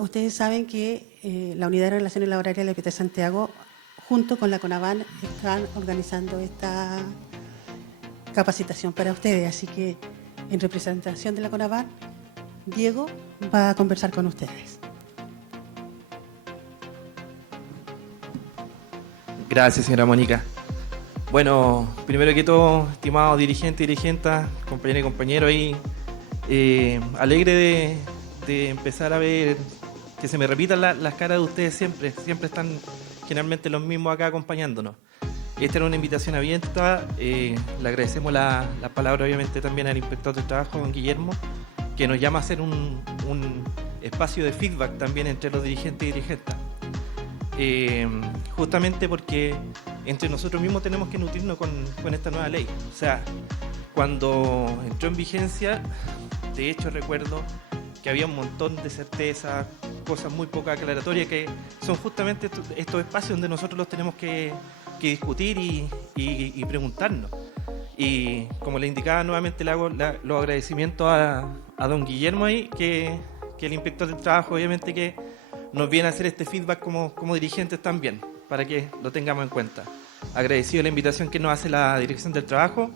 Ustedes saben que la Unidad de Relaciones Laborales de la IPT Santiago, junto con la CONAVAN, están organizando esta capacitación para ustedes. Así que, en representación de la CONAVAN, Diego va a conversar con ustedes. Gracias, señora Mónica. Bueno, primero que todo, estimado dirigente, dirigenta, compañera y compañero, ahí, alegre de empezar a ver que se me repitan las caras de ustedes siempre. Siempre están generalmente los mismos acá acompañándonos. Esta era una invitación abierta. Le agradecemos la palabra, obviamente, también al inspector de trabajo, don Guillermo, que nos llama a hacer un espacio de feedback también entre los dirigentes y dirigentes. Justamente porque entre nosotros mismos tenemos que nutrirnos con esta nueva ley. O sea, cuando entró en vigencia, de hecho recuerdo que había un montón de certezas, cosas muy poco aclaratorias, que son justamente estos espacios donde nosotros los tenemos que discutir y preguntarnos. Y como le indicaba, nuevamente le hago los agradecimientos a don Guillermo ahí, que el inspector del trabajo, obviamente, que nos viene a hacer este feedback como dirigentes también, para que lo tengamos en cuenta. Agradecido la invitación que nos hace la Dirección del Trabajo,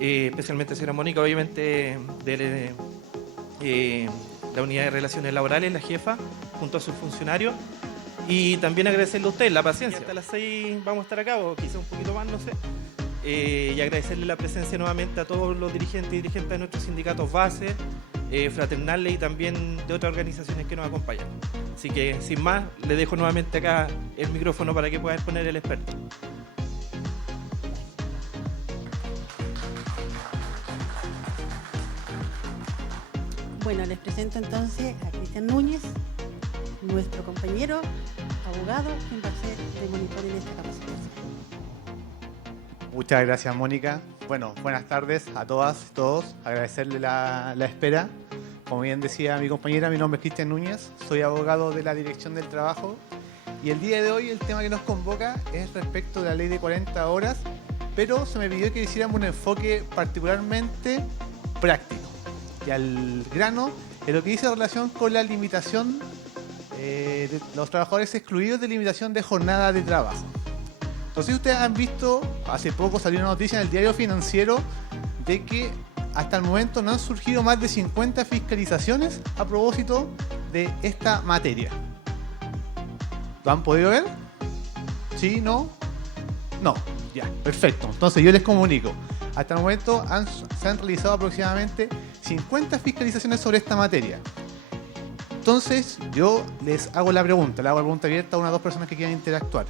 especialmente a señora Mónica, obviamente, de la Unidad de Relaciones Laborales, la jefa, junto a sus funcionarios, y también agradecerle a usted la paciencia. Hasta las 6 vamos a estar acá, o quizá un poquito más, no sé. Y agradecerle la presencia nuevamente a todos los dirigentes y dirigentes de nuestros sindicatos base, fraternales y también de otras organizaciones que nos acompañan. Así que, sin más, le dejo nuevamente acá el micrófono para que pueda exponer el experto. Bueno, les presento entonces a Cristian Núñez, nuestro compañero, abogado, quien va a ser de monitor en esta capacitación. Muchas gracias, Mónica. Bueno, buenas tardes a todas y todos. Agradecerle la espera. Como bien decía mi compañera, mi nombre es Cristian Núñez, soy abogado de la Dirección del Trabajo y el día de hoy el tema que nos convoca es respecto de la ley de 40 horas, pero se me pidió que hiciéramos un enfoque particularmente práctico y al grano en lo que dice en relación con la limitación de los trabajadores excluidos de limitación de jornada de trabajo. Entonces ustedes han visto, hace poco salió una noticia en el diario financiero de que hasta el momento no han surgido más de 50 fiscalizaciones a propósito de esta materia. ¿Lo han podido ver? ¿Sí? ¿No? No. Ya, perfecto. Entonces yo les comunico. Hasta el momento se han realizado aproximadamente 50 fiscalizaciones sobre esta materia. Entonces yo les hago la pregunta abierta a una o dos personas que quieran interactuar.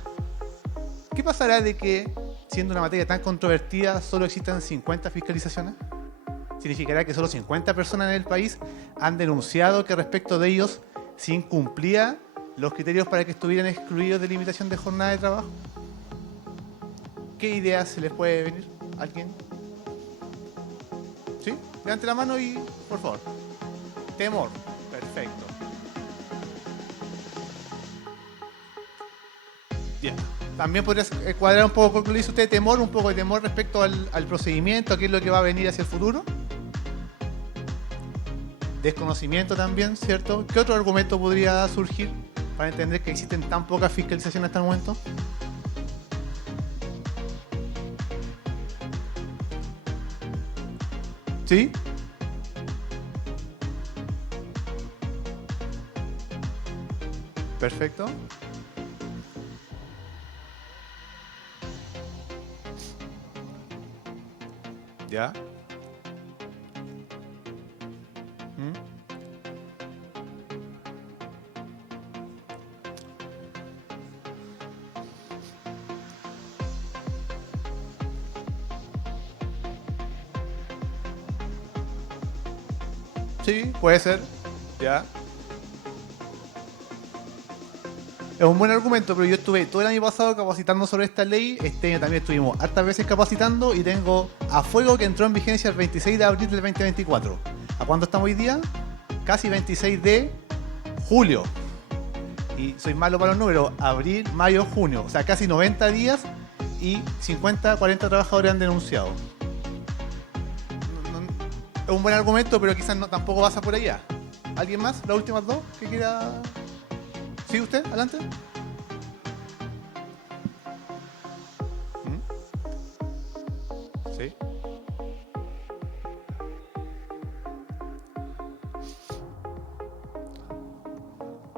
¿Qué pasará de que, siendo una materia tan controvertida, solo existan 50 fiscalizaciones? ¿Significará que solo 50 personas en el país han denunciado que respecto de ellos se incumplía los criterios para que estuvieran excluidos de limitación de jornada de trabajo? ¿Qué ideas se les puede venir? ¿Alguien? ¿Sí? Levante la mano y, por favor. Temor. Perfecto. Bien. También podrías cuadrar un poco con lo que dice usted, temor, un poco de temor respecto al procedimiento, a qué es lo que va a venir hacia el futuro. Desconocimiento también, ¿cierto? ¿Qué otro argumento podría surgir para entender que existen tan pocas fiscalizaciones hasta el momento? ¿Sí? Perfecto. ¿Ya? Sí, puede ser. Ya. Es un buen argumento, pero yo estuve todo el año pasado capacitando sobre esta ley. Este año también estuvimos hartas veces capacitando y tengo a fuego que entró en vigencia el 26 de abril del 2024. ¿A cuándo estamos hoy día? Casi 26 de julio. Y soy malo para los números. Abril, mayo, junio. O sea, casi 90 días y 50, 40 trabajadores han denunciado. Es un buen argumento, pero quizás no, tampoco pasa por allá. ¿Alguien más? ¿Las últimas dos que quiera? ¿Sí, usted? Adelante. ¿Sí?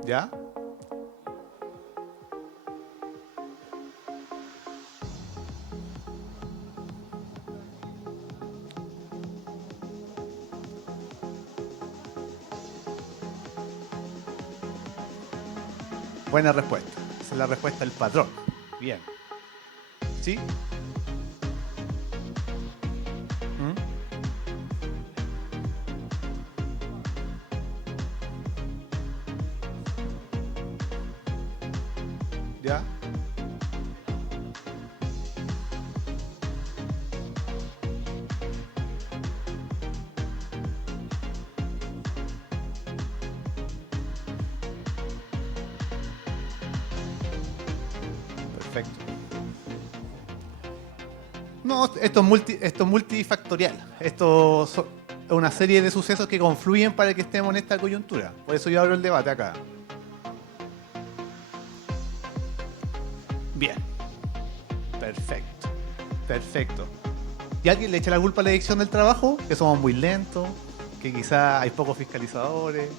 ¿Ya? Buena respuesta. Esa es la respuesta del patrón. Bien. ¿Sí? ¿Mm? ¿Ya? Perfecto. No, esto es multifactorial. Es una serie de sucesos que confluyen para que estemos en esta coyuntura. Por eso yo abro el debate acá. Bien. Perfecto. Perfecto. ¿Y alguien le echa la culpa a la dirección del trabajo? Que somos muy lentos, que quizás hay pocos fiscalizadores.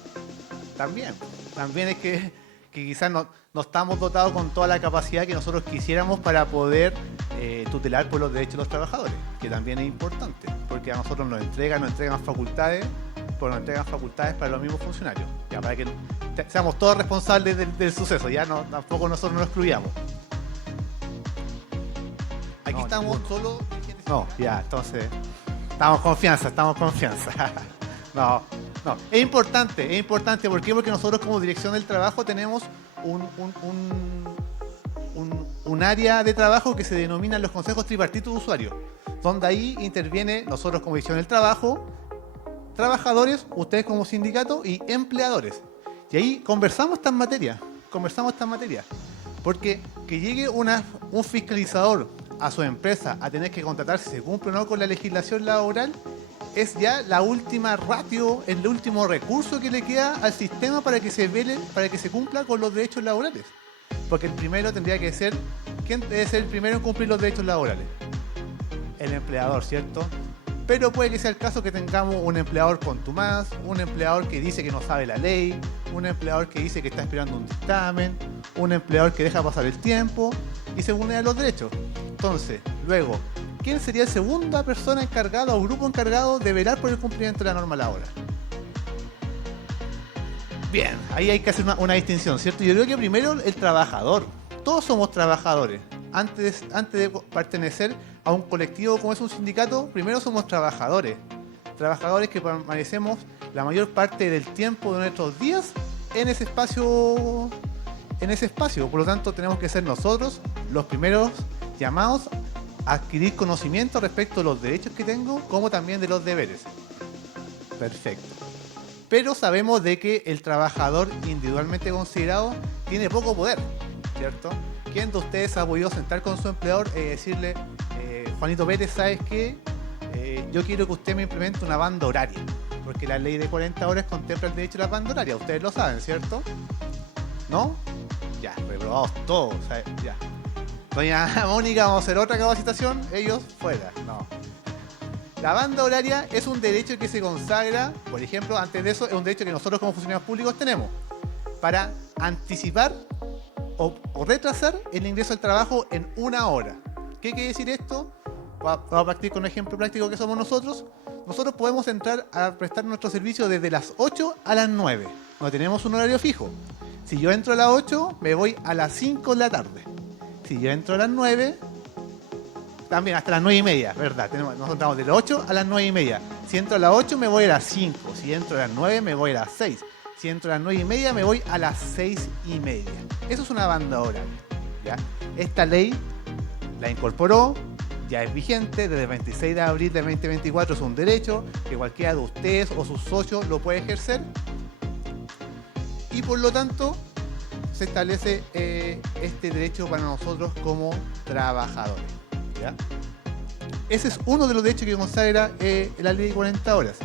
También es que quizás no estamos dotados con toda la capacidad que nosotros quisiéramos para poder tutelar por los derechos de los trabajadores, que también es importante, porque a nosotros nos entregan facultades, pero nos entregan facultades para los mismos funcionarios, ya para que seamos todos responsables del suceso, ya tampoco nosotros nos excluyamos. Aquí estamos solo... No, ya, entonces... Estamos confianza. No. Es importante. ¿Por qué? Porque nosotros como dirección del trabajo tenemos un área de trabajo que se denomina los consejos tripartitos de usuarios, donde ahí interviene nosotros como dirección del trabajo, trabajadores, ustedes como sindicato y empleadores. Y ahí conversamos estas materias. Porque que llegue un fiscalizador a su empresa a tener que contratar si se cumple o no con la legislación laboral es ya la última ratio, el último recurso que le queda al sistema para que se cumpla con los derechos laborales. Porque el primero tendría que ser, ¿quién debe ser el primero en cumplir los derechos laborales? El empleador, ¿cierto? Pero puede que sea el caso que tengamos un empleador contumaz, un empleador que dice que no sabe la ley, un empleador que dice que está esperando un dictamen, un empleador que deja pasar el tiempo y se vulneran los derechos. Entonces, luego, ¿quién sería la segunda persona encargada o grupo encargado de velar por el cumplimiento de la norma laboral? Bien, ahí hay que hacer una distinción, ¿cierto? Yo creo que primero el trabajador. Todos somos trabajadores. Antes de pertenecer a un colectivo como es un sindicato, primero somos trabajadores. Trabajadores que permanecemos la mayor parte del tiempo de nuestros días en ese espacio. Por lo tanto, tenemos que ser nosotros los primeros llamados a adquirir conocimiento respecto a los derechos que tengo, como también de los deberes. Perfecto. Pero sabemos de que el trabajador individualmente considerado tiene poco poder, ¿cierto? ¿Quién de ustedes ha podido sentar con su empleador y decirle, Juanito Pérez, ¿sabes qué? Yo quiero que usted me implemente una banda horaria, porque la ley de 40 horas contempla el derecho a la banda horaria, ustedes lo saben, ¿cierto? ¿No? Ya, reprobados todos, ¿sabes? Ya. Doña Mónica, vamos a hacer otra capacitación, ellos fuera, no. La banda horaria es un derecho que se consagra, por ejemplo, antes de eso, es un derecho que nosotros como funcionarios públicos tenemos para anticipar o retrasar el ingreso al trabajo en 1 hora. ¿Qué quiere decir esto? Vamos a partir con un ejemplo práctico que somos nosotros. Nosotros podemos entrar a prestar nuestro servicio desde las 8 a las 9. No tenemos un horario fijo. Si yo entro a las 8, me voy a las 5 de la tarde. Si yo entro a las 9... También hasta las 9:30, ¿verdad? Nosotros entramos de las 8 a las 9:30. Si entro a las 8 me voy a las 5. Si entro a las 9 me voy a las 6. Si entro a las 9:30 me voy a las 6:30. Eso es una banda horaria, ¿ya? Esta ley la incorporó, ya es vigente desde el 26 de abril de 2024. Es un derecho que cualquiera de ustedes o sus socios lo puede ejercer. Y por lo tanto se establece este derecho para nosotros como trabajadores. ¿Ya? Ese es uno de los derechos que consagra la ley de 40 horas.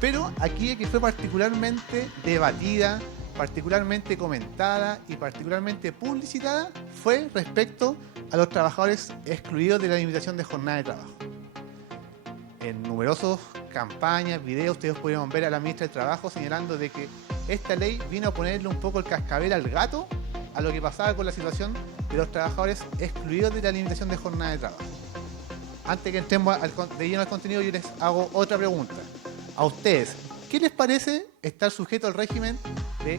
Pero aquí que fue particularmente debatida, particularmente comentada y particularmente publicitada fue respecto a los trabajadores excluidos de la limitación de jornada de trabajo. En numerosas campañas, videos, ustedes pudieron ver a la ministra del Trabajo señalando de que esta ley vino a ponerle un poco el cascabel al gato a lo que pasaba con la situación de los trabajadores excluidos de la limitación de jornada de trabajo. Antes que entremos de lleno al contenido, yo les hago otra pregunta. A ustedes, ¿qué les parece estar sujeto al régimen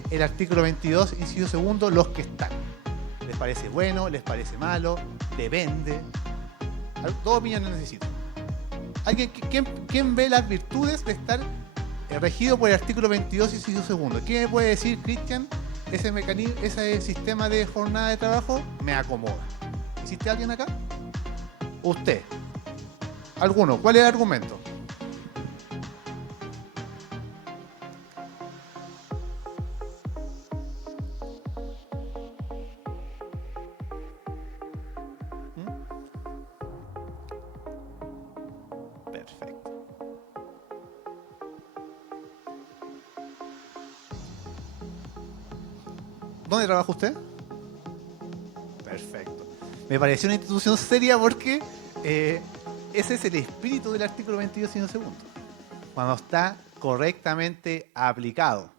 del artículo 22, inciso segundo, los que están? ¿Les parece bueno? ¿Les parece malo? ¿Depende? Dos opiniones necesito. ¿Quién ve las virtudes de estar regido por el artículo 22, inciso segundo? ¿Quién me puede decir, Cristian, ese mecanismo, ese sistema de jornada de trabajo me acomoda? ¿Existe alguien acá? Usted. ¿Alguno? ¿Cuál es el argumento? Perfecto. ¿Dónde trabaja usted? Perfecto. Me pareció una institución seria porque ese es el espíritu del artículo 22, inciso segundo. Cuando está correctamente aplicado.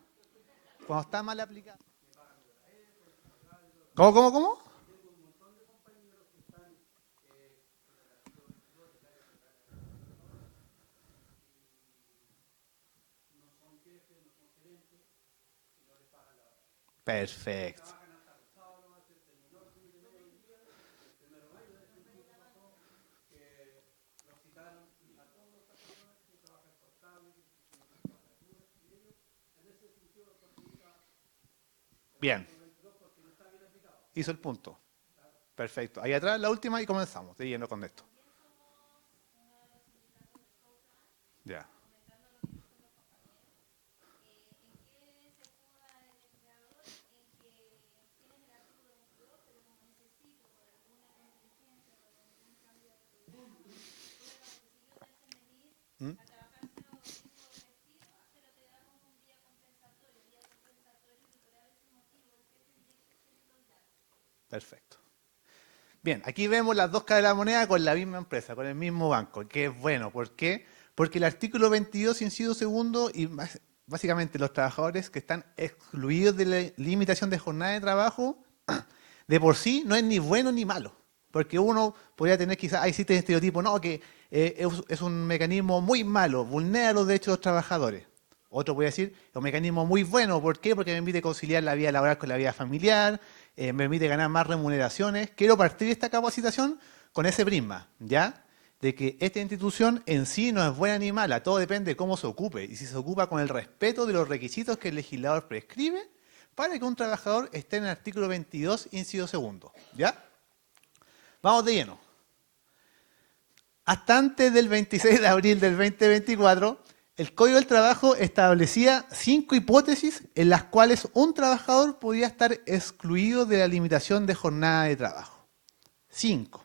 Cuando está mal aplicado. ¿Cómo? Perfecto. Bien. Hizo el punto. Perfecto. Ahí atrás la última y comenzamos de lleno con esto. Ya. ¿Mm? Perfecto. Bien, aquí vemos las dos caras de la moneda con la misma empresa, con el mismo banco, que es bueno. ¿Por qué? Porque el artículo 22, inciso segundo, y básicamente los trabajadores que están excluidos de la limitación de jornada de trabajo, de por sí no es ni bueno ni malo. Porque uno podría tener quizás, ahí existe el estereotipo, no, que es un mecanismo muy malo, vulnera los derechos de los trabajadores. Otro puede decir, es un mecanismo muy bueno, ¿por qué? Porque me permite conciliar la vida laboral con la vida familiar, me permite ganar más remuneraciones. Quiero partir esta capacitación con ese prisma, ¿ya? De que esta institución en sí no es buena ni mala, todo depende de cómo se ocupe y si se ocupa con el respeto de los requisitos que el legislador prescribe para que un trabajador esté en el artículo 22, inciso segundo, ¿ya? Vamos de lleno. Hasta antes del 26 de abril del 2024, el Código del Trabajo establecía 5 hipótesis en las cuales un trabajador podía estar excluido de la limitación de jornada de trabajo. 5.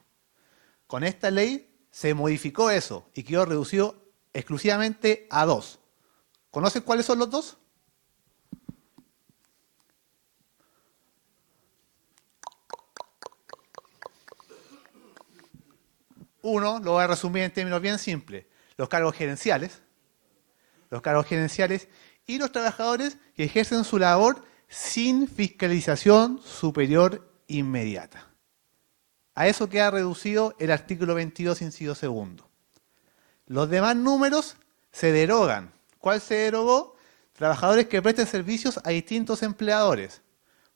Con esta ley se modificó eso y quedó reducido exclusivamente a 2. ¿Conocen cuáles son los 2? Uno, lo voy a resumir en términos bien simples, los cargos gerenciales y los trabajadores que ejercen su labor sin fiscalización superior inmediata. A eso queda reducido el artículo 22, inciso segundo. Los demás números se derogan. ¿Cuál se derogó? Trabajadores que presten servicios a distintos empleadores.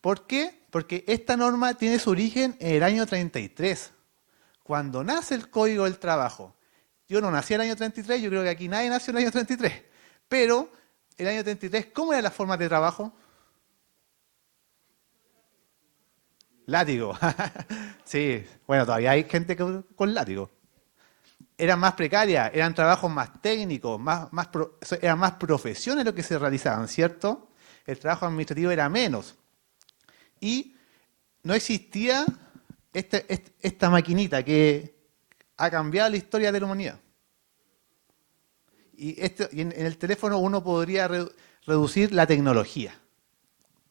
¿Por qué? Porque esta norma tiene su origen en el año 33. Cuando nace el Código del Trabajo. Yo no nací en el año 33, yo creo que aquí nadie nació en el año 33. Pero, el año 33, ¿cómo eran las formas de trabajo? Látigo. Sí, bueno, todavía hay gente con látigo. Eran más precarias, eran trabajos más técnicos, eran más profesiones lo que se realizaban, ¿cierto? El trabajo administrativo era menos. Y no existía esta maquinita que ha cambiado la historia de la humanidad. y en el teléfono uno podría reducir la tecnología.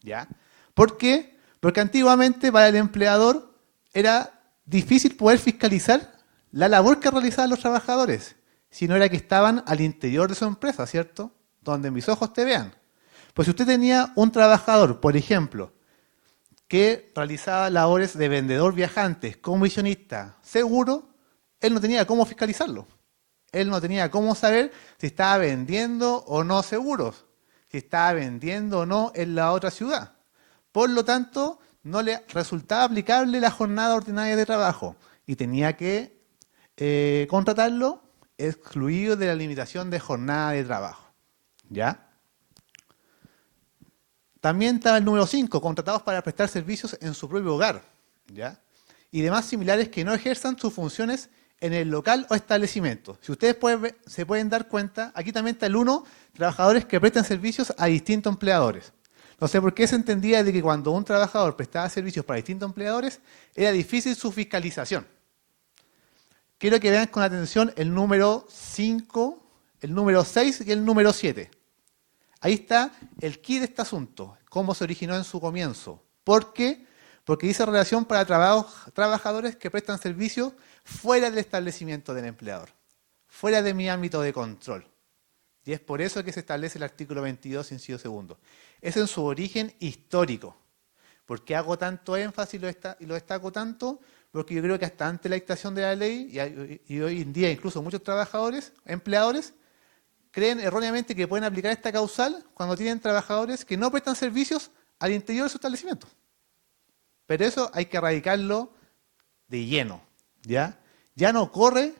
¿Ya? ¿Por qué? Porque antiguamente para el empleador era difícil poder fiscalizar la labor que realizaban los trabajadores, si no era que estaban al interior de su empresa, ¿cierto? Donde mis ojos te vean. Pues si usted tenía un trabajador, por ejemplo, que realizaba labores de vendedor viajante, comisionista, seguro, él no tenía cómo fiscalizarlo. Él no tenía cómo saber si estaba vendiendo o no seguros, si estaba vendiendo o no en la otra ciudad. Por lo tanto, no le resultaba aplicable la jornada ordinaria de trabajo y tenía que contratarlo excluido de la limitación de jornada de trabajo. ¿Ya? También estaba el número 5, contratados para prestar servicios en su propio hogar. ¿Ya? Y demás similares que no ejerzan sus funciones en el local o establecimiento. Si ustedes se pueden dar cuenta, aquí también está el 1, trabajadores que prestan servicios a distintos empleadores. No sé por qué se entendía de que cuando un trabajador prestaba servicios para distintos empleadores, era difícil su fiscalización. Quiero que vean con atención el número 5, el número 6 y el número 7. Ahí está el quid de este asunto, cómo se originó en su comienzo. ¿Por qué? Porque dice relación para trabajadores que prestan servicios fuera del establecimiento del empleador, fuera de mi ámbito de control. Y es por eso que se establece el artículo 22, inciso segundo. Es en su origen histórico. ¿Por qué hago tanto énfasis y lo destaco tanto? Porque yo creo que hasta antes de la dictación de la ley, y hoy en día incluso muchos trabajadores, empleadores, creen erróneamente que pueden aplicar esta causal cuando tienen trabajadores que no prestan servicios al interior de su establecimiento. Pero eso hay que erradicarlo de lleno. ¿Ya? Ya no corre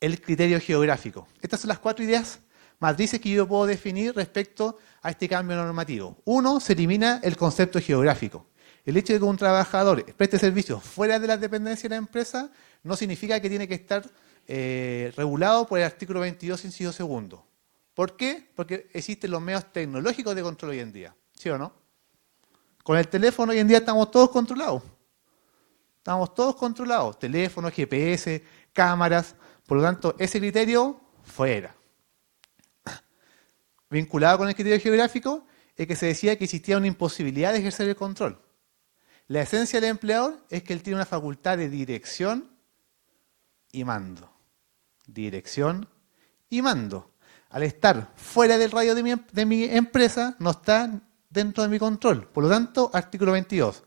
el criterio geográfico. Estas son las 4 ideas matrices que yo puedo definir respecto a este cambio normativo. 1, se elimina el concepto geográfico. El hecho de que un trabajador preste servicios fuera de las dependencias de la empresa no significa que tiene que estar regulado por el artículo 22, inciso segundo. ¿Por qué? Porque existen los medios tecnológicos de control hoy en día. ¿Sí o no? Con el teléfono hoy en día estamos todos controlados. Estamos todos controlados. Teléfonos, GPS, cámaras. Por lo tanto, ese criterio, fuera. Vinculado con el criterio geográfico, es que se decía que existía una imposibilidad de ejercer el control. La esencia del empleador es que él tiene una facultad de dirección y mando. Dirección y mando. Al estar fuera del radio de mi empresa, no está dentro de mi control. Por lo tanto, artículo 22.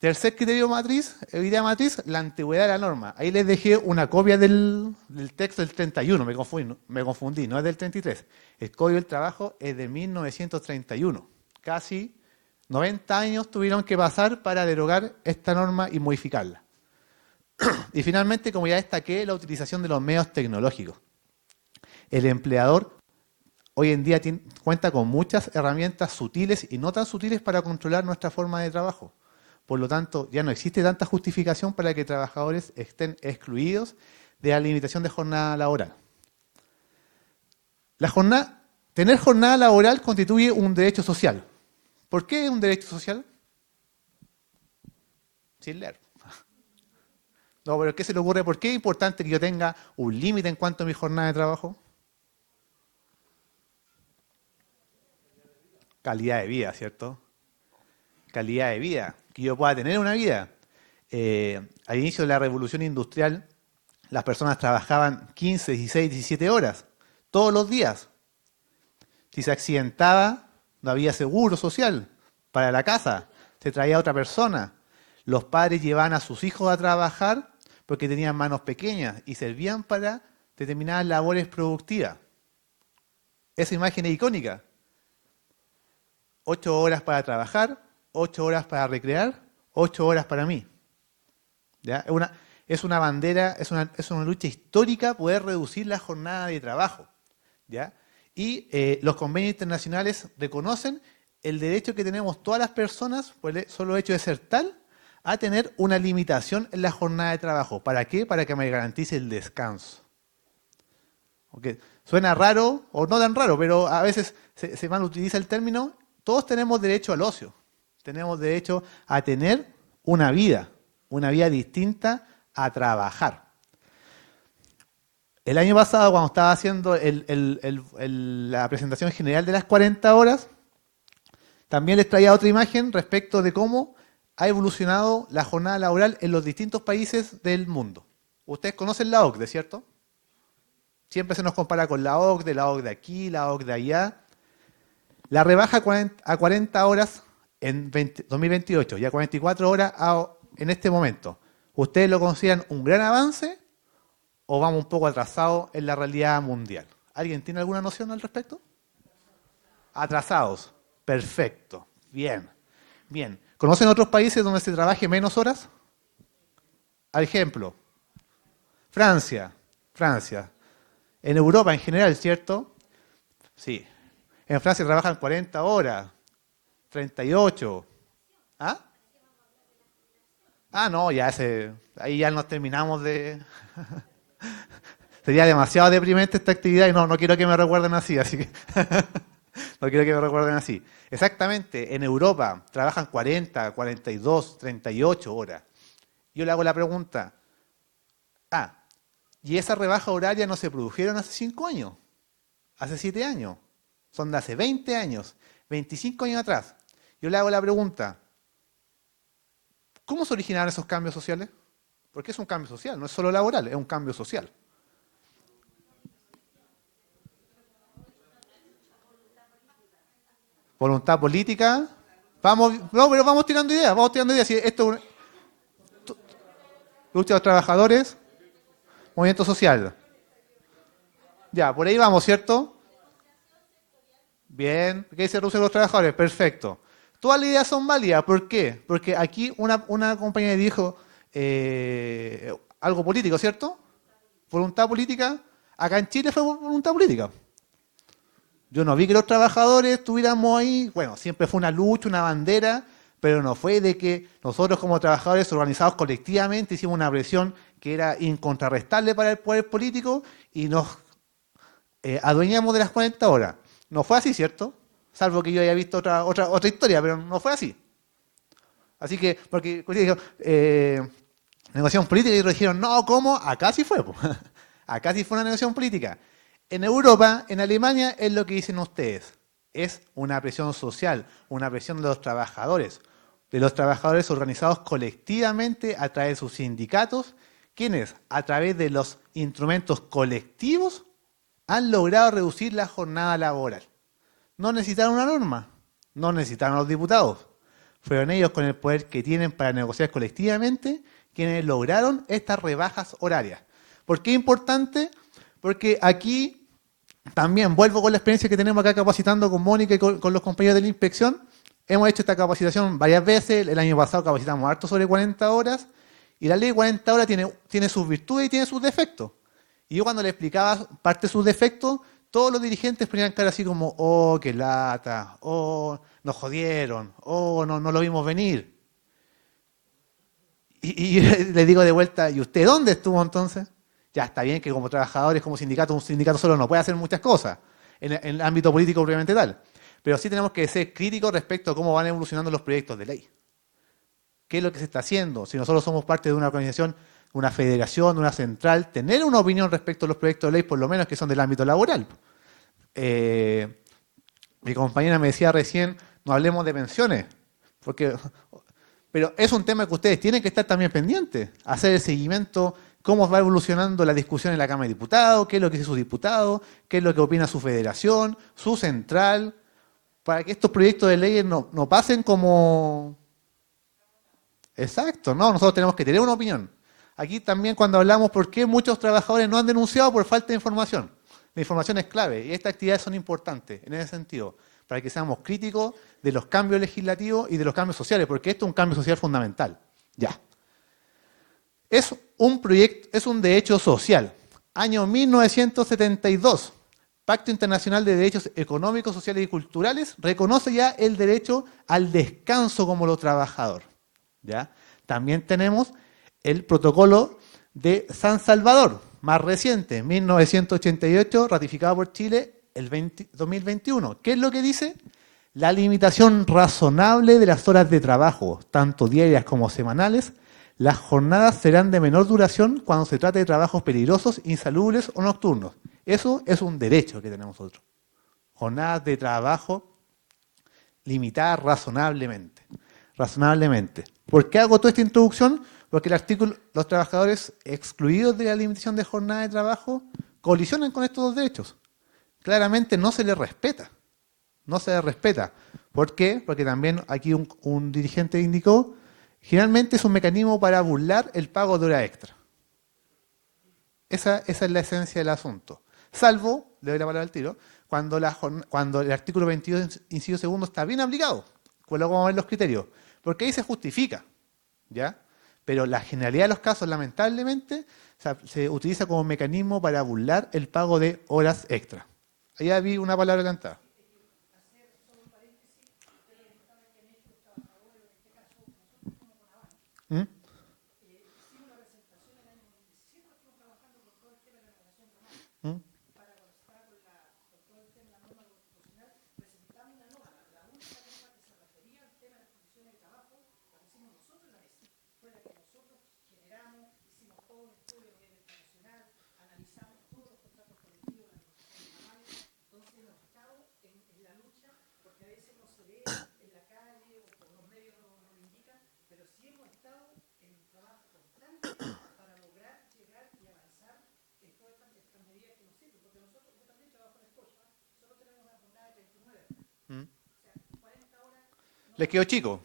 Tercer criterio matriz, idea matriz, la antigüedad de la norma. Ahí les dejé una copia del texto del 31, me confundí, no es del 33. El Código del Trabajo es de 1931. Casi 90 años tuvieron que pasar para derogar esta norma y modificarla. Y finalmente, como ya destaqué, la utilización de los medios tecnológicos. El empleador hoy en día cuenta con muchas herramientas sutiles y no tan sutiles para controlar nuestra forma de trabajo. Por lo tanto, ya no existe tanta justificación para que trabajadores estén excluidos de la limitación de jornada laboral. Tener jornada laboral constituye un derecho social. ¿Por qué es un derecho social? Sin leer. No, pero ¿qué se le ocurre? ¿Por qué es importante que yo tenga un límite en cuanto a mi jornada de trabajo? Calidad de vida, ¿cierto? Calidad de vida. Que yo pueda tener una vida. Al inicio de la revolución industrial, las personas trabajaban 15, 16, 17 horas, todos los días. Si se accidentaba, no había seguro social para la casa, se traía a otra persona. Los padres llevaban a sus hijos a trabajar porque tenían manos pequeñas y servían para determinadas labores productivas. Esa imagen es icónica. 8 horas para trabajar, 8 horas para recrear, 8 horas para mí. ¿Ya? Es una bandera, es una lucha histórica poder reducir la jornada de trabajo. ¿Ya? Y los convenios internacionales reconocen el derecho que tenemos todas las personas, por el solo hecho de ser tal, a tener una limitación en la jornada de trabajo. ¿Para qué? Para que me garantice el descanso. ¿Okay? Suena raro, o no tan raro, pero a veces se mal utiliza el término. Todos tenemos derecho al ocio. Tenemos derecho a tener una vida distinta a trabajar. El año pasado, cuando estaba haciendo la presentación general de las 40 horas, también les traía otra imagen respecto de cómo ha evolucionado la jornada laboral en los distintos países del mundo. Ustedes conocen la OCDE, ¿cierto? Siempre se nos compara con la OCDE aquí, la OCDE allá. La rebaja a 40 horas en 2028 y a 44 horas en este momento. ¿Ustedes lo consideran un gran avance o vamos un poco atrasados en la realidad mundial? ¿Alguien tiene alguna noción al respecto? Atrasados. Perfecto. Bien. Bien. ¿Conocen otros países donde se trabaje menos horas? Al ejemplo, Francia. En Europa en general, ¿cierto? Sí. En Francia trabajan 40 horas, 38. ¿Ah? Ah, no, ahí ya nos terminamos de... Sería demasiado deprimente esta actividad y no quiero que me recuerden así que... No quiero que me recuerden así. Exactamente, en Europa trabajan 40, 42, 38 horas. Yo le hago la pregunta, ¿y esas rebajas horarias no se produjeron hace 5 años? ¿Hace 7 años? Son de hace 20 años, 25 años atrás. Yo le hago la pregunta, ¿cómo se originaron esos cambios sociales? Porque es un cambio social, no es solo laboral, es un cambio social. Voluntad política. Pero vamos tirando ideas. Si esto es lucha de los trabajadores, movimiento social. Ya, por ahí vamos, ¿cierto? Bien, ¿qué dice reducir los trabajadores? Perfecto. Todas las ideas son válidas, ¿por qué? Porque aquí una compañera dijo algo político, ¿cierto? Voluntad política. Acá en Chile fue voluntad política. Yo no vi que los trabajadores estuviéramos ahí, bueno, siempre fue una lucha, una bandera, pero no fue de que nosotros como trabajadores organizados colectivamente hicimos una presión que era incontrarrestable para el poder político y nos adueñamos de las 40 horas. No fue así, ¿cierto? Salvo que yo haya visto otra historia, pero no fue así. Así que, porque negociación política y otros dijeron, no, ¿cómo? Acá sí fue. Acá sí fue una negociación política. En Europa, en Alemania, es lo que dicen ustedes. Es una presión social, una presión de los trabajadores organizados colectivamente a través de sus sindicatos, quienes, a través de los instrumentos colectivos, han logrado reducir la jornada laboral. No necesitaron una norma, no necesitaron a los diputados. Fueron ellos con el poder que tienen para negociar colectivamente quienes lograron estas rebajas horarias. ¿Por qué es importante? Porque aquí también vuelvo con la experiencia que tenemos acá capacitando con Mónica y con los compañeros de la inspección. Hemos hecho esta capacitación varias veces. El año pasado capacitamos harto sobre 40 horas. Y la ley de 40 horas tiene sus virtudes y tiene sus defectos. Y yo cuando le explicaba parte de sus defectos, todos los dirigentes ponían cara así como, oh, qué lata, oh, nos jodieron, oh, no lo vimos venir. Y le digo de vuelta, ¿y usted dónde estuvo entonces? Ya está bien que como trabajadores, como sindicato, un sindicato solo no puede hacer muchas cosas en el ámbito político propiamente tal. Pero sí tenemos que ser críticos respecto a cómo van evolucionando los proyectos de ley. ¿Qué es lo que se está haciendo? Si nosotros somos parte de una organización, una federación, una central, tener una opinión respecto a los proyectos de ley, por lo menos que son del ámbito laboral. Mi compañera me decía recién, no hablemos de pensiones, pero es un tema que ustedes tienen que estar también pendientes, hacer el seguimiento, cómo va evolucionando la discusión en la Cámara de Diputados, qué es lo que dice su diputado, qué es lo que opina su federación, su central, para que estos proyectos de ley no pasen como... Exacto, no, nosotros tenemos que tener una opinión. Aquí también cuando hablamos por qué muchos trabajadores no han denunciado por falta de información. La información es clave y estas actividades son importantes en ese sentido, para que seamos críticos de los cambios legislativos y de los cambios sociales, porque esto es un cambio social fundamental. Ya. Es un derecho social. Año 1972. Pacto Internacional de Derechos Económicos, Sociales y Culturales reconoce ya el derecho al descanso como lo trabajador. ¿Ya? También tenemos el protocolo de San Salvador, más reciente, 1988, ratificado por Chile el 2021. ¿Qué es lo que dice? La limitación razonable de las horas de trabajo, tanto diarias como semanales, Las jornadas serán de menor duración cuando se trate de trabajos peligrosos, insalubres o nocturnos. Eso es un derecho que tenemos nosotros. Jornadas de trabajo limitadas razonablemente. Razonablemente. ¿Por qué hago toda esta introducción? Porque el artículo, los trabajadores excluidos de la limitación de jornada de trabajo colisionan con estos dos derechos. Claramente no se les respeta. No se les respeta. ¿Por qué? Porque también aquí un dirigente indicó, generalmente es un mecanismo para burlar el pago de hora extra. Esa es la esencia del asunto. Salvo, le doy la palabra al tiro, cuando el artículo 22, inciso segundo, está bien aplicado. Luego vamos a ver los criterios. Porque ahí se justifica. ¿Ya? Pero la generalidad de los casos, lamentablemente, se utiliza como mecanismo para burlar el pago de horas extra. Allá vi una palabra cantada. ¿Mm? ¿Mm? ¿Mm? ¿Les quedó chico?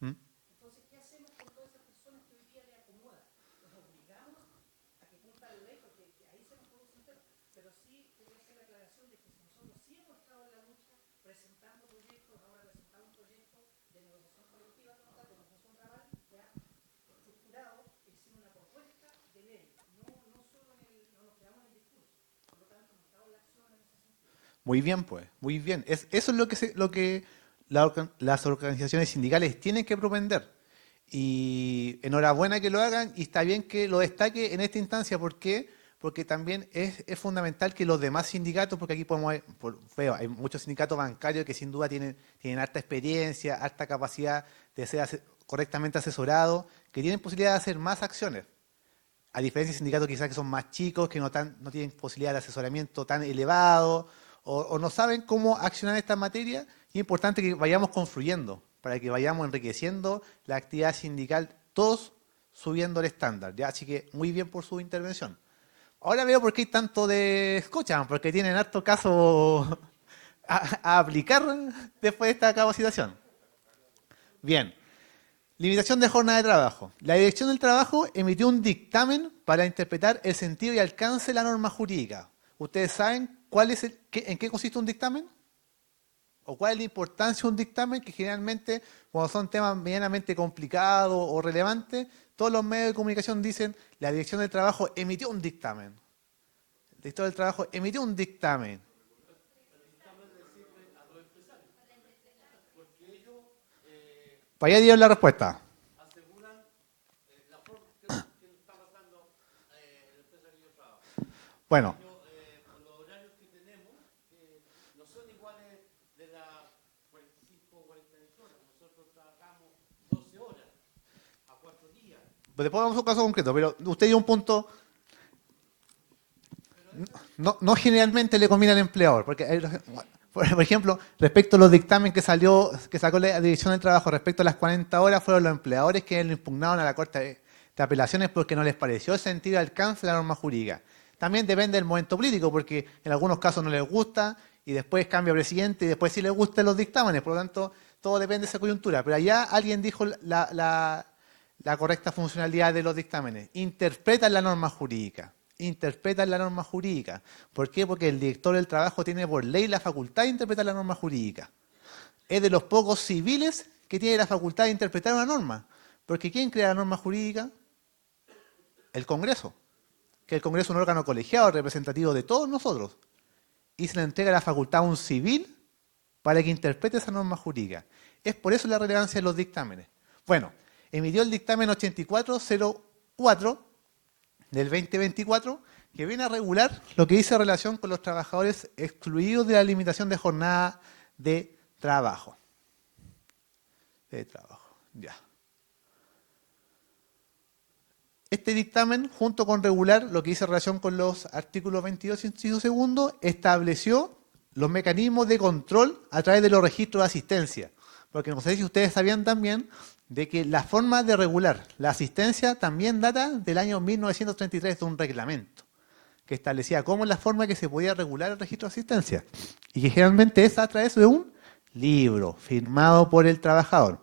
¿Mm? Muy bien, pues, muy bien. Eso es lo que las organizaciones sindicales tienen que propender. Y enhorabuena que lo hagan y está bien que lo destaque en esta instancia. ¿Por qué? Porque también es fundamental que los demás sindicatos, porque aquí podemos ver, veo, hay muchos sindicatos bancarios que sin duda tienen harta experiencia, harta capacidad de ser correctamente asesorados, que tienen posibilidad de hacer más acciones. A diferencia de sindicatos quizás que son más chicos, que no tienen posibilidad de asesoramiento tan elevado o no saben cómo accionar esta materia, y es importante que vayamos confluyendo para que vayamos enriqueciendo la actividad sindical, todos subiendo el estándar. ¿Ya? Así que muy bien por su intervención. Ahora veo por qué hay tanto de escuchan, porque tienen harto caso a aplicar después de esta capacitación. Bien. Limitación de jornada de trabajo. La Dirección del Trabajo emitió un dictamen para interpretar el sentido y alcance de la norma jurídica. ¿Ustedes saben en qué consiste un dictamen? ¿O cuál es la importancia de un dictamen? Que generalmente, cuando son temas medianamente complicados o relevantes, todos los medios de comunicación dicen la Dirección del Trabajo emitió un dictamen. El Director del Trabajo emitió un dictamen. Para allá dieron la respuesta. Bueno. Los horarios que tenemos no son iguales de las 45 o 48 horas. Nosotros trabajamos 12 horas a 4 días. Pues después vamos a un caso concreto, pero usted dio un punto. No generalmente le conviene al empleador, porque por ejemplo, respecto a los dictámenes que sacó la Dirección del Trabajo respecto a las 40 horas, fueron los empleadores que lo impugnaron a la Corte de Apelaciones porque no les pareció el sentido y alcance de la norma jurídica. También depende del momento político, porque en algunos casos no les gusta y después cambia presidente y después sí les gustan los dictámenes. Por lo tanto, todo depende de esa coyuntura. Pero allá alguien dijo la correcta funcionalidad de los dictámenes. Interpretan la norma jurídica. Interpretan la norma jurídica. ¿Por qué? Porque el director del trabajo tiene por ley la facultad de interpretar la norma jurídica. Es de los pocos civiles que tiene la facultad de interpretar una norma. Porque ¿quién crea la norma jurídica? El Congreso. Que el Congreso es un órgano colegiado representativo de todos nosotros. Y se le entrega la facultad a un civil para que interprete esa norma jurídica. Es por eso la relevancia de los dictámenes. Bueno, emitió el dictamen 8404 del 2024, que viene a regular lo que dice relación con los trabajadores excluidos de la limitación de jornada de trabajo. Ya. Este dictamen, junto con regular lo que dice relación con los artículos 22 inciso segundo, estableció los mecanismos de control a través de los registros de asistencia. Porque no sé si ustedes sabían también de que la forma de regular la asistencia también data del año 1933 de un reglamento que establecía cómo es la forma que se podía regular el registro de asistencia. Y que generalmente es a través de un libro firmado por el trabajador.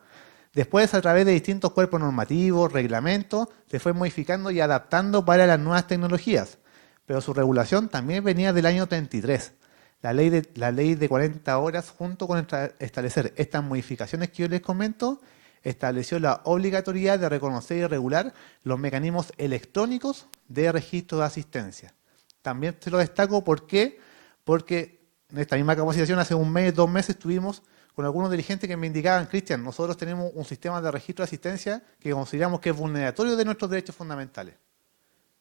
Después, a través de distintos cuerpos normativos, reglamentos, se fue modificando y adaptando para las nuevas tecnologías. Pero su regulación también venía del año 33. La ley de 40 horas, junto con establecer estas modificaciones que yo les comento, estableció la obligatoriedad de reconocer y regular los mecanismos electrónicos de registro de asistencia. También se lo destaco, ¿por qué? Porque en esta misma capacitación hace un mes, 2 meses, estuvimos con algunos dirigentes que me indicaban: Cristian, nosotros tenemos un sistema de registro de asistencia que consideramos que es vulneratorio de nuestros derechos fundamentales.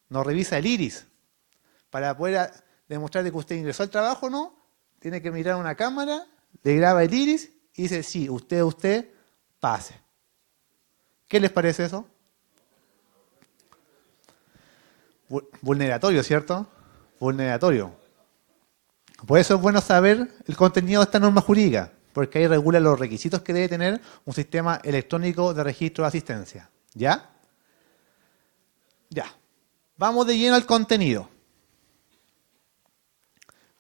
Nos revisa el iris para poder demostrar que usted ingresó al trabajo o no. Tiene que mirar una cámara, le graba el iris y dice: sí, usted, pase. ¿Qué les parece eso? Vulneratorio, ¿cierto? Vulneratorio. Por eso es bueno saber el contenido de esta norma jurídica, porque ahí regula los requisitos que debe tener un sistema electrónico de registro de asistencia. ¿Ya? Ya. Vamos de lleno al contenido.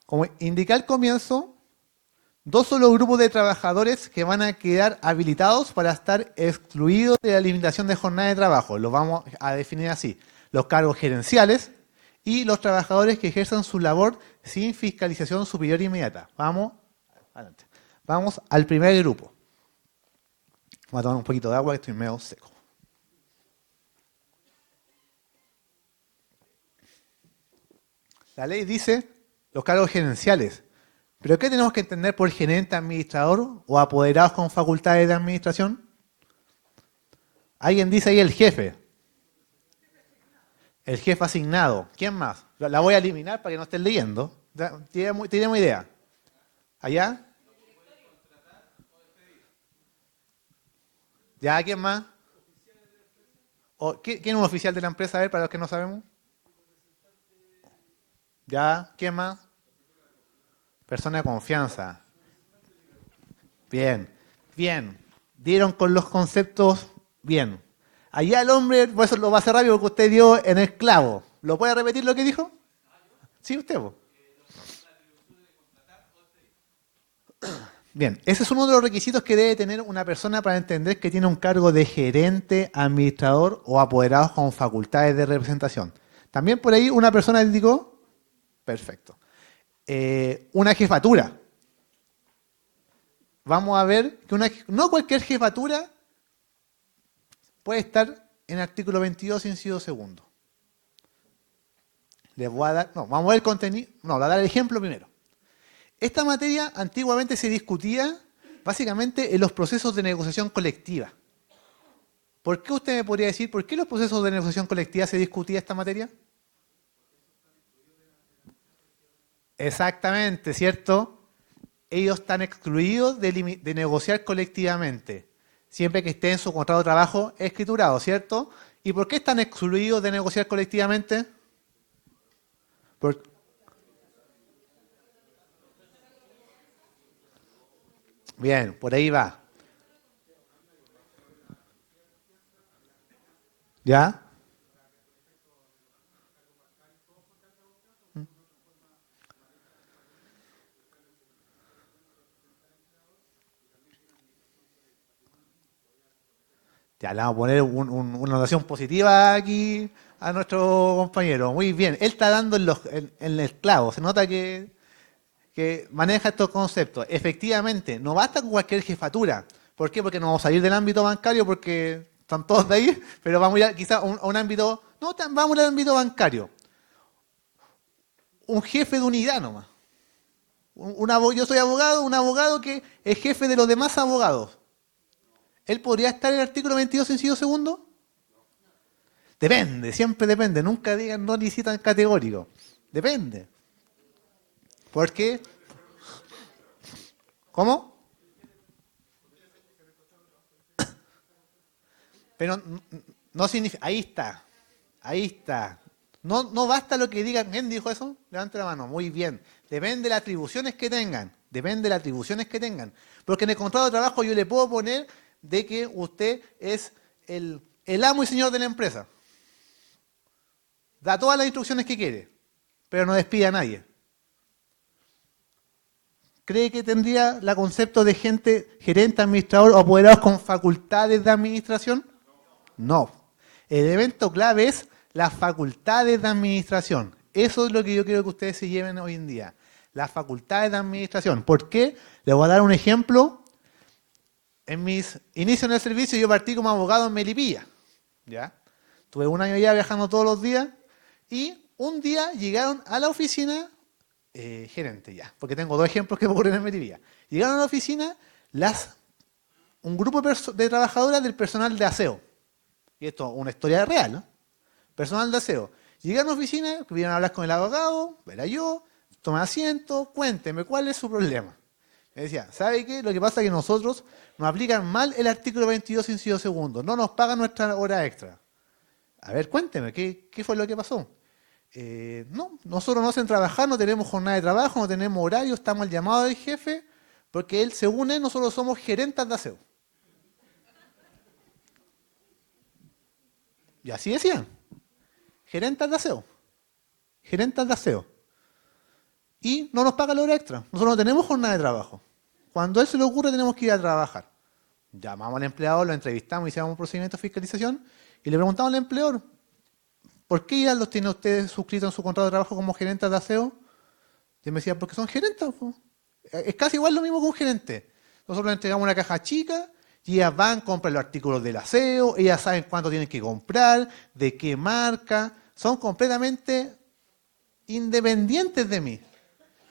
Como indiqué al comienzo, 2 son los grupos de trabajadores que van a quedar habilitados para estar excluidos de la limitación de jornada de trabajo. Los vamos a definir así: los cargos gerenciales y los trabajadores que ejerzan su labor sin fiscalización superior inmediata. Vamos adelante. Vamos al primer grupo. Voy a tomar un poquito de agua, que estoy medio seco. La ley dice los cargos gerenciales. ¿Pero qué tenemos que entender por gerente administrador o apoderados con facultades de administración? Alguien dice ahí el jefe. El jefe asignado. ¿Quién más? La voy a eliminar para que no estén leyendo. ¿Tenemos idea? ¿Allá? ¿Ya? ¿Quién más? ¿Quién es un oficial de la empresa? A ver, para los que no sabemos. ¿Ya? ¿Quién más? Persona de confianza. Bien, bien. Dieron con los conceptos bien. Allá el hombre, por eso lo va a hacer rápido porque usted dio en el clavo. ¿Lo puede repetir lo que dijo? Sí, usted. Bien, ese es uno de los requisitos que debe tener una persona para entender que tiene un cargo de gerente, administrador o apoderados con facultades de representación. También por ahí una persona indicó, perfecto, una jefatura. Vamos a ver que no cualquier jefatura puede estar en el artículo 22, inciso segundo. Les voy a dar, vamos a ver el contenido, voy a dar el ejemplo primero. Esta materia antiguamente se discutía básicamente en los procesos de negociación colectiva. ¿Por qué usted me podría decir, por qué en los procesos de negociación colectiva se discutía esta materia? Exactamente, ¿cierto? Ellos están excluidos de negociar colectivamente, siempre que esté en su contrato de trabajo escriturado, ¿cierto? ¿Y por qué están excluidos de negociar colectivamente? Bien, por ahí va. ¿Ya? Ya, le vamos a poner una notación positiva aquí a nuestro compañero. Muy bien. Él está dando en el clavo. Se nota que maneja estos conceptos. Efectivamente, no basta con cualquier jefatura. ¿Por qué? Porque no vamos a salir del ámbito bancario porque están todos de ahí, pero vamos a ir quizás a un ámbito... No, vamos al ámbito bancario. Un jefe de unidad nomás. Yo soy abogado, un abogado que es jefe de los demás abogados. ¿Él podría estar en el artículo 22, inciso segundo? Depende, siempre depende. Nunca digan no ni tan categórico. Depende. ¿Por qué? ¿Cómo? Pero no significa... Ahí está. Ahí está. No basta lo que digan. ¿Quién dijo eso? Levante la mano. Muy bien. Depende de las atribuciones que tengan. Depende de las atribuciones que tengan. Porque en el contrato de trabajo yo le puedo poner de que usted es el amo y señor de la empresa. Da todas las instrucciones que quiere, pero no despide a nadie. ¿Cree que tendría el concepto de gerente, administrador o apoderados con facultades de administración? No. El elemento clave es las facultades de administración. Eso es lo que yo quiero que ustedes se lleven hoy en día. Las facultades de administración. ¿Por qué? Les voy a dar un ejemplo. En mis inicios en el servicio yo partí como abogado en Melipilla. ¿Ya? Tuve un año ya viajando todos los días y un día llegaron a la oficina, gerente ya, porque tengo dos ejemplos que ocurren en Melipilla. Llegaron a la oficina un grupo de trabajadoras del personal de aseo. Y esto es una historia real, ¿no? Personal de aseo. Llegaron a la oficina, vinieron a hablar con el abogado, era yo, tomé asiento, cuénteme, ¿cuál es su problema? Me decía, ¿sabe qué? Lo que pasa es que nosotros nos aplican mal el artículo 22, inciso segundo. No nos pagan nuestra hora extra. A ver, cuénteme, ¿qué fue lo que pasó? No, nosotros no hacen trabajar, no tenemos jornada de trabajo, no tenemos horario, estamos al llamado del jefe, porque él, según él, nosotros somos gerentas de aseo. Y así decían. Gerentas de aseo. Gerentas de aseo. Y no nos paga la hora extra. Nosotros no tenemos jornada de trabajo. Cuando a él se le ocurre tenemos que ir a trabajar. Llamamos al empleado, lo entrevistamos, hicimos un procedimiento de fiscalización y le preguntamos al empleador, ¿por qué ya los tiene usted suscritos en su contrato de trabajo como gerentes de aseo? Y él me decía, porque son gerentes. Po. Es casi igual lo mismo que un gerente. Nosotros le entregamos una caja chica y ellas van, compran los artículos del aseo, ellas saben cuánto tienen que comprar, de qué marca, son completamente independientes de mí.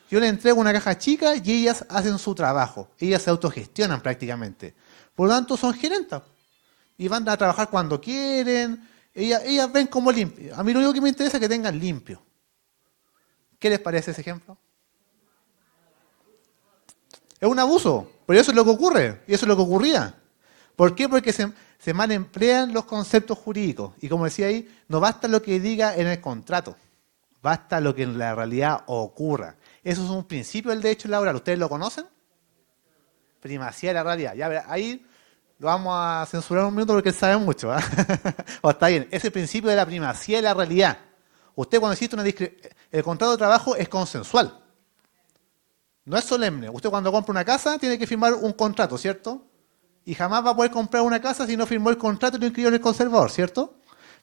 Yo les entrego una caja chica y ellas hacen su trabajo. Ellas se autogestionan prácticamente. Por lo tanto, son gerentas. Y van a trabajar cuando quieren. Ellas ven como limpio. A mí lo único que me interesa es que tengan limpio. ¿Qué les parece ese ejemplo? Es un abuso. Pero eso es lo que ocurre. Y eso es lo que ocurría. ¿Por qué? Porque se mal emplean los conceptos jurídicos. Y como decía ahí, no basta lo que diga en el contrato. Basta lo que en la realidad ocurra. Eso es un principio del derecho laboral. ¿Ustedes lo conocen? Primacía de la realidad. Ya verá, ahí lo vamos a censurar un minuto porque él sabe mucho. ¿Eh? O está bien. Es el principio de la primacía de la realidad. Usted cuando existe el contrato de trabajo es consensual. No es solemne. Usted cuando compra una casa tiene que firmar un contrato, ¿cierto? Y jamás va a poder comprar una casa si no firmó el contrato y lo inscribió en el conservador, ¿cierto?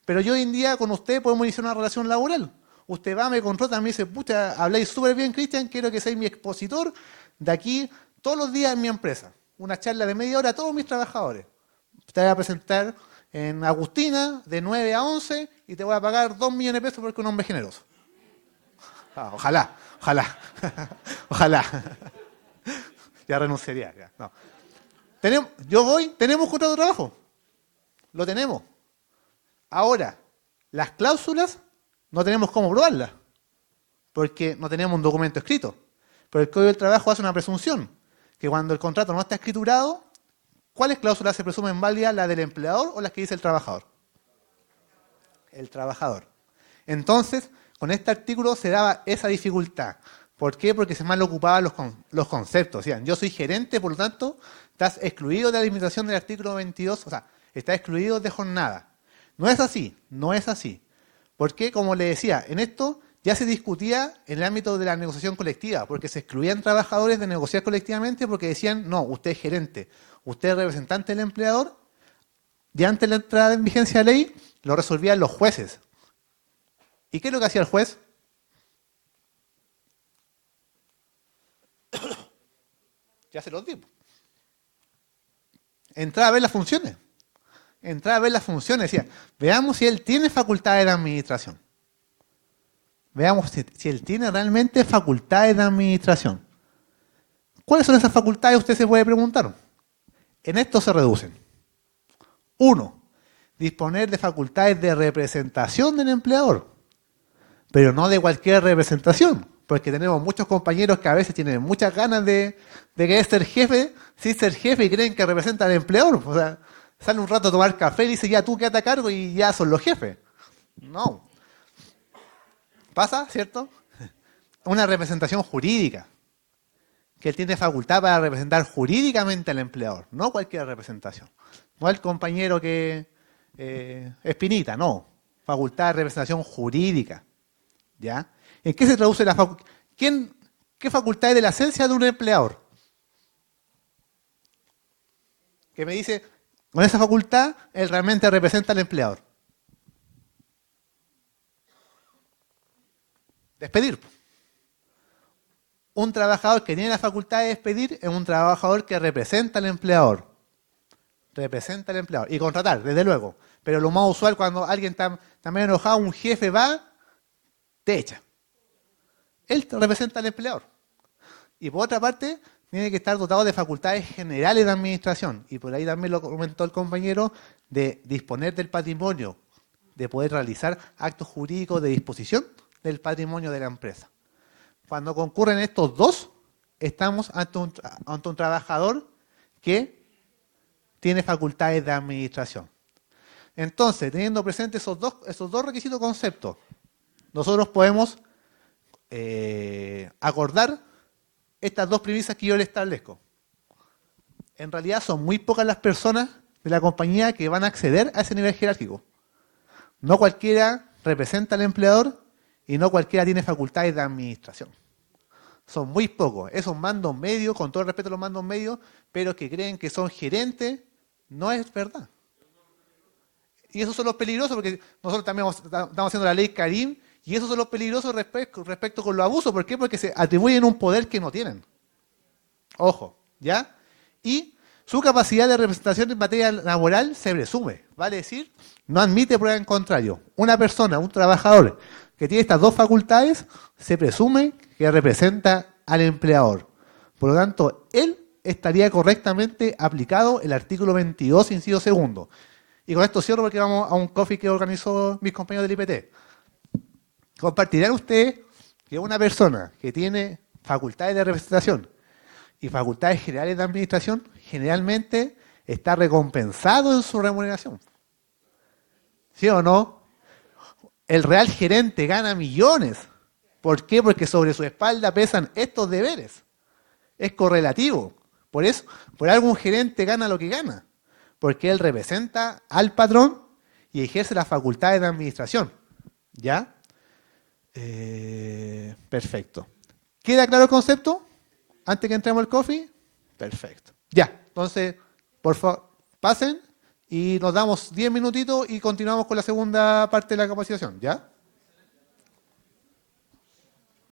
Pero yo hoy en día con usted podemos iniciar una relación laboral. Usted va, me contrata, me dice, pucha, habláis súper bien, Cristian, quiero que seáis mi expositor de aquí todos los días en mi empresa. Una charla de media hora a todos mis trabajadores. Te voy a presentar en Agustina de 9 a 11 y te voy a pagar 2 millones de pesos porque un hombre generoso. Ojalá. Ojalá. Ya renunciaría. Ya. No. Tenemos contrato de trabajo. Lo tenemos. Ahora, las cláusulas no tenemos cómo probarlas, porque no tenemos un documento escrito. Pero el Código del Trabajo hace una presunción, que cuando el contrato no está escriturado, ¿cuáles cláusulas se presumen válidas? ¿La del empleador o las que dice el trabajador? El trabajador. Entonces, con este artículo se daba esa dificultad. ¿Por qué? Porque se mal ocupaban los conceptos. Decían, yo soy gerente, por lo tanto, estás excluido de la limitación del artículo 22, o sea, estás excluido de jornada. No es así, no es así. Porque, como le decía, en esto ya se discutía en el ámbito de la negociación colectiva, porque se excluían trabajadores de negociar colectivamente porque decían, no, usted es gerente, usted es representante del empleador, y antes de la entrada en vigencia de la ley, lo resolvían los jueces. ¿Y qué es lo que hacía el juez? Ya se los digo. Entraba a ver las funciones. Decía, veamos si él tiene facultades de administración. Veamos si él tiene realmente facultades de administración. ¿Cuáles son esas facultades? Usted se puede preguntar. En esto se reducen. 1. Disponer de facultades de representación del empleador, pero no de cualquier representación, porque tenemos muchos compañeros que a veces tienen muchas ganas de querer ser jefe, sin ser jefe y creen que representan al empleador. O sea, sale un rato a tomar café y dice, ya tú quédate a cargo y ya son los jefes. No. ¿Pasa, cierto? Una representación jurídica, que él tiene facultad para representar jurídicamente al empleador, no cualquier representación. No el compañero que Espinita, no. Facultad de representación jurídica. ¿Ya? ¿En qué se traduce la facultad? ¿Qué facultad es de la esencia de un empleador? Que me dice, con esa facultad, él realmente representa al empleador. Despedir. Un trabajador que tiene la facultad de despedir es un trabajador que representa al empleador. Representa al empleador. Y contratar, desde luego. Pero lo más usual cuando alguien está medio enojado, un jefe va, te echa. Él representa al empleador. Y por otra parte, tiene que estar dotado de facultades generales de administración. Y por ahí también lo comentó el compañero, de disponer del patrimonio, de poder realizar actos jurídicos de disposición del patrimonio de la empresa. Cuando concurren estos dos, estamos ante un trabajador que tiene facultades de administración. Entonces, teniendo presentes esos dos requisitos conceptos, nosotros podemos acordar estas dos premisas que yo le establezco. En realidad son muy pocas las personas de la compañía que van a acceder a ese nivel jerárquico. No cualquiera representa al empleador y no cualquiera tiene facultades de administración. Son muy pocos. Esos mandos medios, con todo el respeto a los mandos medios, pero que creen que son gerentes, no es verdad. Y esos son los peligrosos, porque nosotros también estamos haciendo la ley Karim, y esos son los peligrosos respecto con los abusos. ¿Por qué? Porque se atribuyen un poder que no tienen. Ojo, ¿ya? Y su capacidad de representación en materia laboral se presume. Vale decir, no admite prueba en contrario. Una persona, un trabajador que tiene estas dos facultades, se presume que representa al empleador. Por lo tanto, él estaría correctamente aplicado el artículo 22, inciso segundo. Y con esto cierro porque vamos a un coffee que organizó mis compañeros del IPT. Compartirán ustedes que una persona que tiene facultades de representación y facultades generales de administración, generalmente está recompensado en su remuneración. ¿Sí o no? El real gerente gana millones. ¿Por qué? Porque sobre su espalda pesan estos deberes. Es correlativo. Por eso, por algo un gerente gana lo que gana. Porque él representa al patrón y ejerce las facultades de administración. ¿Ya? Perfecto. ¿Queda claro el concepto? Antes que entremos al coffee. Perfecto. Ya. Entonces, por favor, pasen y nos damos 10 minutitos y continuamos con la segunda parte de la capacitación. ¿Ya?